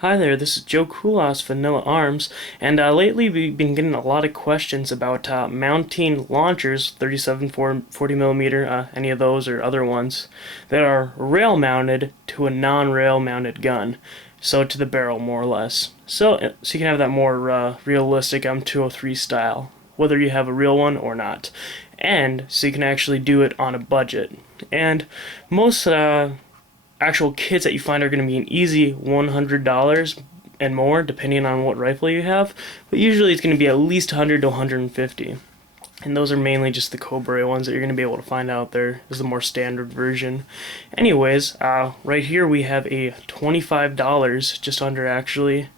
Hi there, this is Joe Kulas, Vanilla Arms, and lately we've been getting a lot of questions about mounting launchers, 37 40 millimeter, any of those or other ones, that are rail mounted to a non-rail mounted gun, so to the barrel more or less. So you can have that more realistic M203 style, whether you have a real one or not, and so you can actually do it on a budget. And most actual kits that you find are going to be an easy $100 and more, depending on what rifle you have. But usually it's going to be at least 100 to 150. And those are mainly just the Cobra ones that you're going to be able to find out there. Is the more standard version. Anyways, right here we have a $25, just under actually,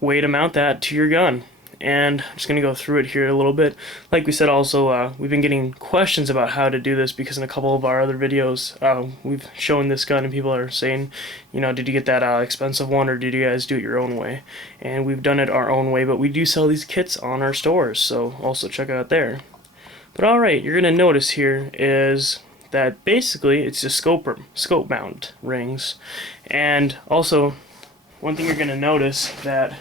way to mount that to your gun. And I'm just going to go through it here a little bit. Like we said also, we've been getting questions about how to do this because in a couple of our other videos, we've shown this gun and people are saying, you know, did you get that expensive one or did you guys do it your own way? And we've done it our own way, but we do sell these kits on our stores, so also check it out there. But alright, you're going to notice here is that basically it's just scope mount rings. And also, one thing you're going to notice that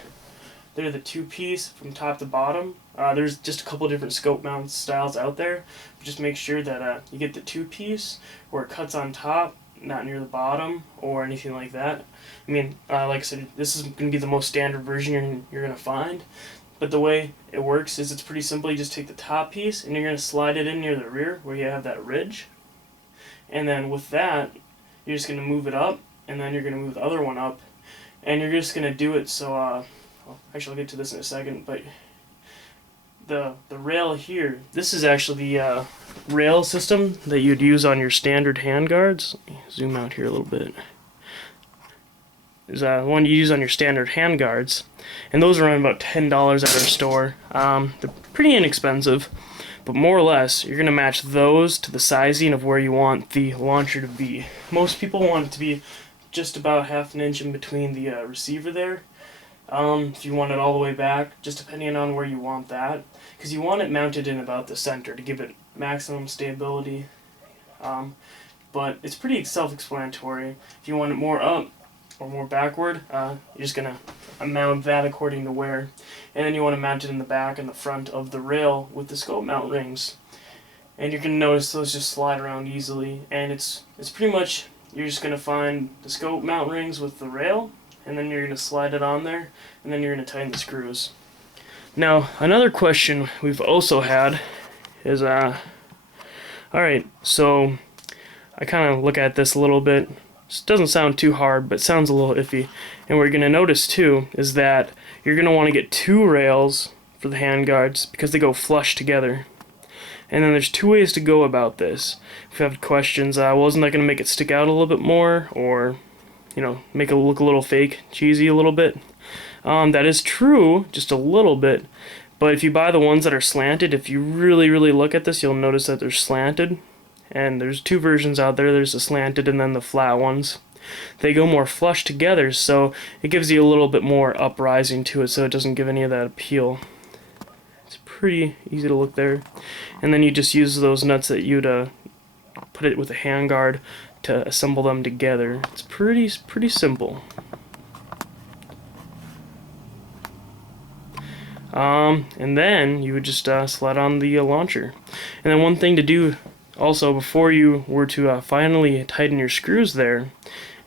they're the two-piece from top to bottom. There's just a couple different scope mount styles out there. Just make sure that you get the two-piece where it cuts on top, not near the bottom or anything like that. I mean, like I said, this is going to be the most standard version you're going to find. But the way it works is it's pretty simple. You just take the top piece and you're going to slide it in near the rear where you have that ridge. And then with that, you're just going to move it up, and then you're going to move the other one up. And you're just going to do it so... actually, I'll get to this in a second, but the rail here, this is actually the rail system that you'd use on your standard handguards. Let me zoom out here a little bit. Is one you use on your standard handguards, and those are around about $10 at our store. They're pretty inexpensive, but more or less, you're going to match those to the sizing of where you want the launcher to be. Most people want it to be just about half an inch in between the receiver there. If you want it all the way back, just depending on where you want that, because you want it mounted in about the center to give it maximum stability. But it's pretty self-explanatory. If you want it more up or more backward, you're just going to mount that according to where. And then you want to mount it in the back and the front of the rail with the scope mount rings. And you're going to notice those just slide around easily. And it's pretty much, you're just going to find the scope mount rings with the rail, and then you're going to slide it on there, and then you're going to tighten the screws. Now, another question we've also had is, alright, so I kind of look at this a little bit. It doesn't sound too hard, but it sounds a little iffy. And what you're going to notice, too, is that you're going to want to get two rails for the handguards because they go flush together. And then there's two ways to go about this. If you have questions, well, isn't that going to make it stick out a little bit more, or you know, make it look a little fake, cheesy a little bit? That is true, just a little bit. But if you buy the ones that are slanted, if you really, really look at this, you'll notice that they're slanted. And there's two versions out there. There's the slanted and then the flat ones. They go more flush together, so it gives you a little bit more uprising to it, so it doesn't give any of that appeal. It's pretty easy to look there. And then you just use those nuts that you'd put it with a handguard to assemble them together. It's pretty simple. And then you would just slide on the launcher. And then one thing to do also before you were to finally tighten your screws there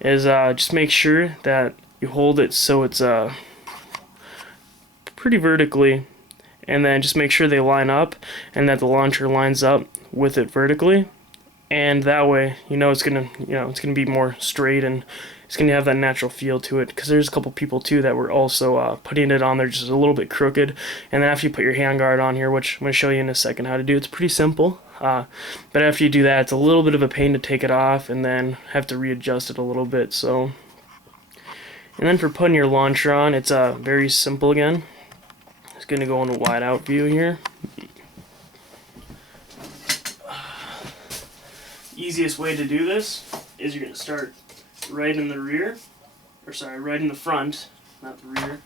is just make sure that you hold it so it's pretty vertically, and then just make sure they line up and that the launcher lines up with it vertically. And that way, it's gonna be more straight, and it's gonna have that natural feel to it. Because there's a couple people too that were also putting it on there just a little bit crooked. And then after you put your handguard on here, which I'm gonna show you in a second how to do, it's pretty simple. But after you do that, it's a little bit of a pain to take it off, and then have to readjust it a little bit. So, and then for putting your launcher on, it's very simple again. It's gonna go in a wide out view here. Easiest way to do this is you're going to start right in the rear, or sorry, right in the front, not the rear.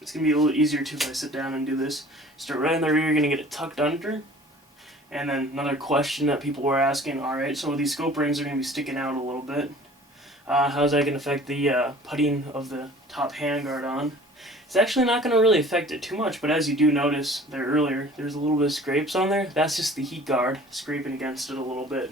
It's going to be a little easier too if I sit down and do this. Start right in the rear, you're going to get it tucked under. And then another question that people were asking, alright, so these scope rings are going to be sticking out a little bit. How's that going to affect the putting of the top handguard on? It's actually not going to really affect it too much, but as you do notice there earlier, there's a little bit of scrapes on there. That's just the heat guard scraping against it a little bit.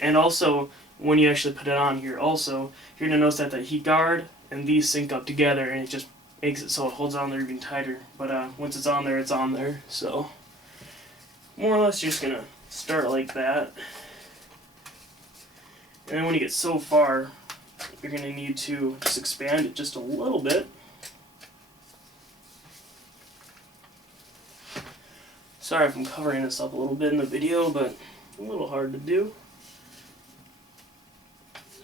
And also, when you actually put it on here, also, you're going to notice that the heat guard and these sync up together, and it just makes it so it holds on there even tighter. But once it's on there, it's on there. So, more or less, you're just going to start like that. And then when you get so far, you're going to need to just expand it just a little bit. Sorry if I'm covering this up a little bit in the video, but a little hard to do.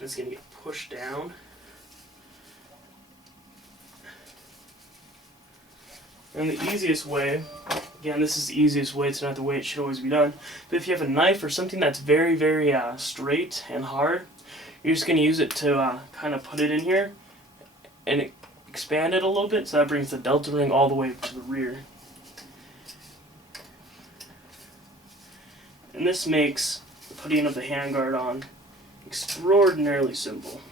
It's going to get pushed down. And the easiest way, again, this is the easiest way, it's not the way it should always be done, but if you have a knife or something that's very, very straight and hard, you're just going to use it to kind of put it in here and expand it a little bit, so that brings the delta ring all the way to the rear. And this makes the putting of the handguard on extraordinarily simple.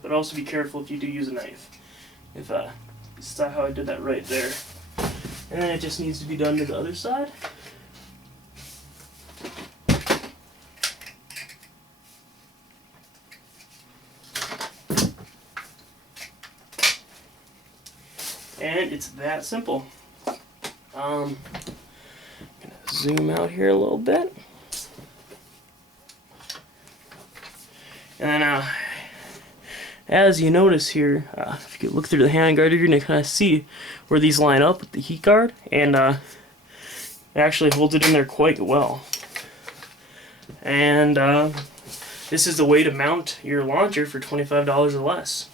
But also be careful if you do use a knife. If this is how I did that right there. And then it just needs to be done to the other side. And it's that simple. I'm gonna zoom out here a little bit. And then as you notice here, if you look through the handguard, you're going to kind of see where these line up with the heat guard, and it actually holds it in there quite well. And this is the way to mount your launcher for $25 or less.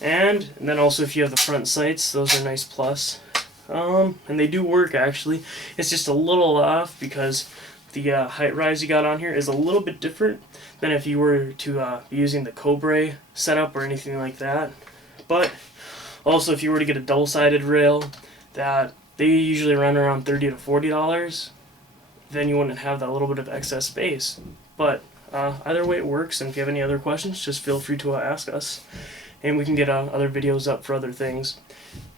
And then also if you have the front sights, those are a nice plus. And they do work actually. It's just a little off because the height rise you got on here is a little bit different than if you were to be using the Cobra setup or anything like that. But also if you were to get a double-sided rail, that they usually run around $30 to $40, then you wouldn't have that little bit of excess space. But either way it works, and if you have any other questions, just feel free to ask us, and we can get other videos up for other things.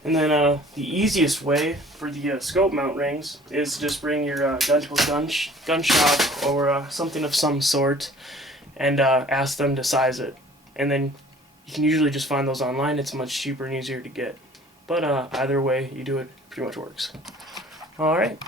And then the easiest way for the scope mount rings is to just bring your gun to a gun shop or something of some sort and ask them to size it. And then you can usually just find those online. It's much cheaper and easier to get. But either way you do it, pretty much works. Alright.